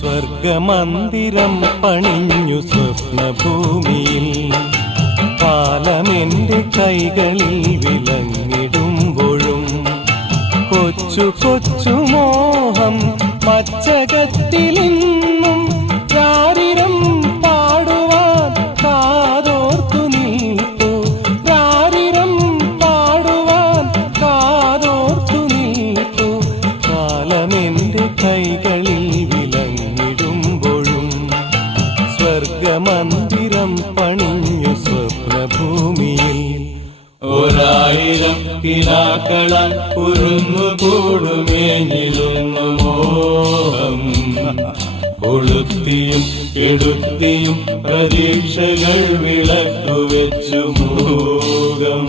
സ്വർഗമന്ദിരം പണിഞ്ഞു സ്വപ്നഭൂമിയിൽ കാലമെന്റെ കൈകളിൽ വിലങ്ങിടുമ്പോഴും കൊച്ചു കൊച്ചു മോഹം മച്ചകത്തിലിന്നും രാരിരം പാടുവാൻ കാതോർത്തു നിൽപ്പു രാരിരം പാടുവാൻ കാതോർത്തു നിൽപ്പു കാലമെന്റെ കൈകളിൽ വിലങ്ങിടുമ്പോഴും സ്വർഗമന്ദിരം പണിഞ്ഞു സ്വപ്നഭൂമിയിൽ ഒരായിരം കിനാക്കളാൽ കുരുന്നുകൂടുമേഞ്ഞിരുന്നു മോഹം കൊളുത്തിയും കെടുത്തിയും പ്രതീക്ഷകൾ വിളക്കുവെച്ചു മൂകം